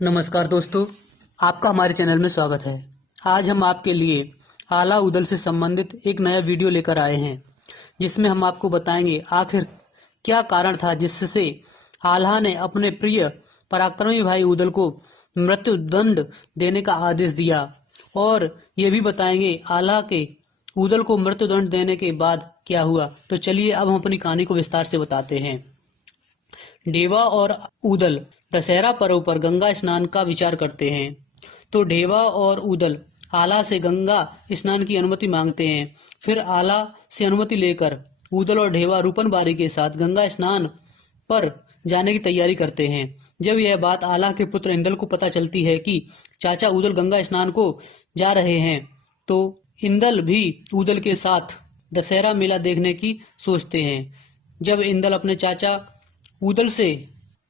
नमस्कार दोस्तों, आपका हमारे चैनल में स्वागत है। आज हम आपके लिए आला उदल से संबंधित एक नया वीडियो लेकर आए हैं, जिसमें हम आपको बताएंगे आखिर क्या कारण था जिससे आल्हा ने अपने प्रिय पराक्रमी भाई उदल को मृत्युदंड देने का आदेश दिया, और ये भी बताएंगे आल्हा के उदल को मृत्युदंड देने के बाद क्या हुआ। तो चलिए अब हम अपनी कहानी को विस्तार से बताते हैं। ढेवा और उदल दशहरा पर्व पर गंगा स्नान का विचार करते हैं। तो ढेवा और उदल आला से गंगा स्नान की अनुमति मांगते हैं। फिर आला से अनुमति लेकर उदल और ढेवा रूपन बारी के साथ गंगा स्नान पर जाने की तैयारी करते हैं। जब यह बात आला के पुत्र इंदल को पता चलती है कि चाचा उदल गंगा स्नान को जा रहे हैं, तो इंदल भी उदल के साथ दशहरा मेला देखने की सोचते हैं। जब इंदल अपने चाचा उदल से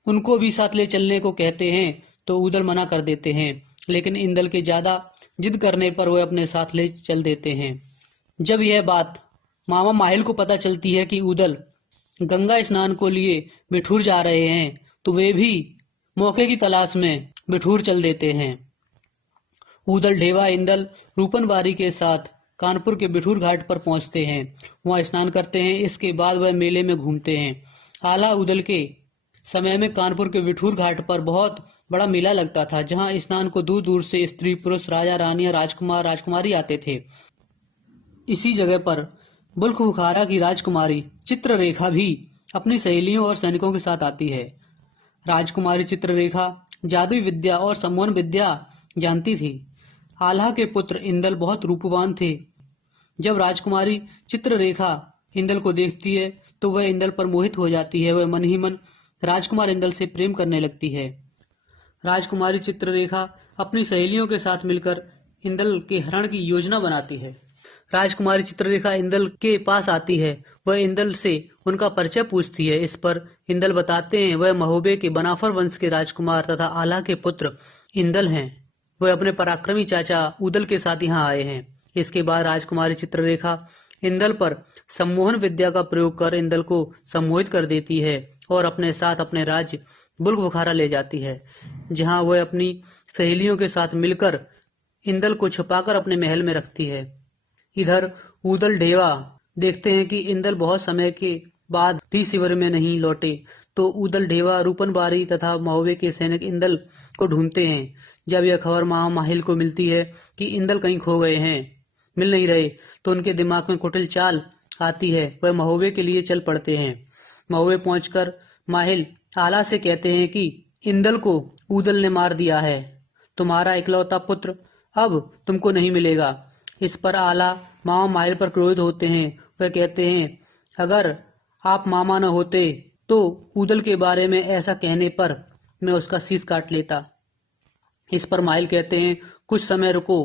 उनको भी साथ ले चलने को कहते हैं, तो उदल मना कर देते हैं, लेकिन इंदल के ज्यादा जिद करने पर वह अपने साथ ले चल देते हैं। जब यह बात मामा माहिल को पता चलती है कि उदल गंगा स्नान को लिए बिठूर जा रहे हैं, तो वे भी मौके की तलाश में बिठूर चल देते हैं। उदल, ढेवा, इंदल रूपन बारी के साथ कानपुर के बिठूर घाट पर पहुंचते हैं। वहां स्नान करते हैं। इसके बाद वह मेले में घूमते हैं। आला उदल के समय में कानपुर के बिठूर घाट पर बहुत बड़ा मेला लगता था, जहां स्नान को दूर दूर से स्त्री पुरुष, राजा रानियां, राजकुमार राजकुमारी आते थे। इसी जगह पर बुल्क बुखारा की राजकुमारी चित्ररेखा भी अपनी सहेलियों और सैनिकों के साथ आती है। राजकुमारी चित्ररेखा जादुई विद्या और सम्मोहन विद्या जानती थी। आल्हा के पुत्र इंदल बहुत रूपवान थे। जब राजकुमारी चित्ररेखा इंदल को देखती है, तो वह इंदल पर मोहित हो जाती है। वह मन ही मन राजकुमार इंदल से प्रेम करने लगती है। राजकुमारी चित्ररेखा अपनी सहेलियों के साथ मिलकर इंदल के हरण की योजना बनाती है। राजकुमारी चित्ररेखा इंदल के पास आती है। वह इंदल से उनका परिचय पूछती है। इस पर इंदल बताते हैं वह महोबे के बनाफर वंश के राजकुमार तथा आला के पुत्र इंदल हैं। वह अपने पराक्रमी चाचा उदल के साथ यहाँ आए हैं। इसके बाद राजकुमारी चित्ररेखा इंदल पर सम्मोहन विद्या का प्रयोग कर इंदल को सम्मोहित कर देती है और अपने साथ अपने राज्य बुल्क बुखारा ले जाती है, जहां वह अपनी सहेलियों के साथ मिलकर इंदल को छुपाकर अपने महल में रखती है। इधर उदल, ढेवा देखते हैं कि इंदल बहुत समय के बाद भी शिविर में नहीं लौटे, तो उदल, ढेवा, रूपन बारी तथा महोबे के सैनिक इंदल को ढूंढते हैं। जब यह खबर मामा माहिल को मिलती है कि इंदल कहीं खो गए हैं, मिल नहीं रहे, तो उनके दिमाग में कुटिल चाल आती है। वह महोबे के लिए चल पड़ते हैं। महोबे पहुंचकर माहिल आला से कहते हैं कि इंदल को उदल ने मार दिया है। तुम्हारा इकलौता पुत्र अब तुमको नहीं मिलेगा। इस पर आला मामा माहिल पर क्रोधित होते हैं। वह कहते हैं, अगर आप मामा न होते तो उदल के बारे में ऐसा कहने पर मैं उसका शीश काट लेता। इस पर माहिल कहते हैं, कुछ समय रुको,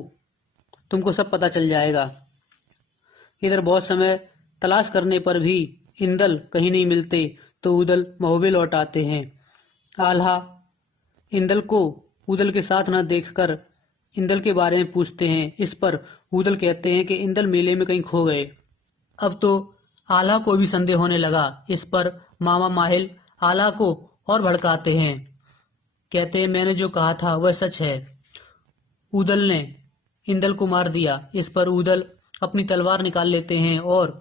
तुमको सब पता चल जाएगा। इधर बहुत समय तलाश करने पर भी इंदल कहीं नहीं मिलते, तो उदल महोबे लौट आते हैं। आल्हा इंदल को उदल के साथ न देखकर इंदल के बारे में पूछते हैं। इस पर उदल कहते हैं कि इंदल मेले में कहीं खो गए। अब तो आल्हा को भी संदेह होने लगा। इस पर मामा माहिल आल्हा को और भड़काते हैं। कहते हैं, मैंने जो कहा था वह सच है, उदल ने इंदल को मार दिया। इस पर उदल अपनी तलवार निकाल लेते हैं और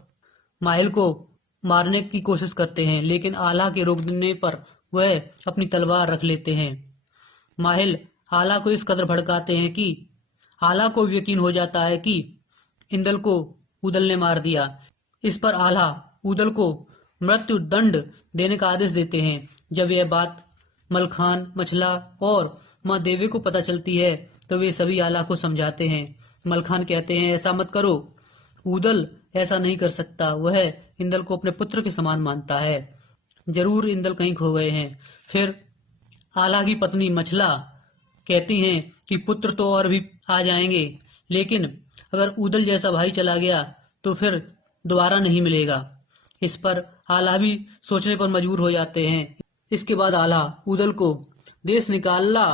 माहिल को मारने की कोशिश करते हैं, लेकिन आल्हा के रोकने पर वह अपनी तलवार रख लेते हैं। माहिल आल्हा को इस कदर भड़काते हैं कि आल्हा को भी यकीन हो जाता है कि इंदल को उदल ने मार दिया। इस पर आल्हा उदल को मृत्यु दंड देने का आदेश देते हैं। जब यह बात मलखान, मछला और माँ देवी को पता चलती है, तो वे सभी आल्हा को समझाते हैं। मलखान कहते हैं, ऐसा मत करो, उदल ऐसा नहीं कर सकता। वह इंदल को अपने पुत्र के समान मानता है। जरूर इंदल कहीं खो गए हैं। फिर आल्हा की पत्नी मछला कहती हैं कि पुत्र तो और भी आ जाएंगे, लेकिन अगर उदल जैसा भाई चला गया तो फिर दोबारा नहीं मिलेगा। इस पर आल्हा भी सोचने पर मजबूर हो जाते हैं। इसके बाद आल्हा उदल को देश निकाला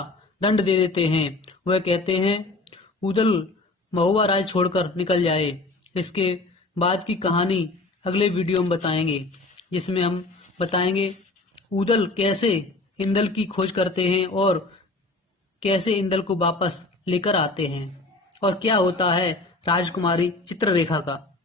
दंड दे देते हैं। वह कहते हैं उदल महुआ राय छोड़कर निकल जाए। इसके बाद की कहानी अगले वीडियो में बताएंगे, जिसमें हम बताएंगे उदल कैसे इंदल की खोज करते हैं और कैसे इंदल को वापस लेकर आते हैं और क्या होता है राजकुमारी चित्ररेखा का।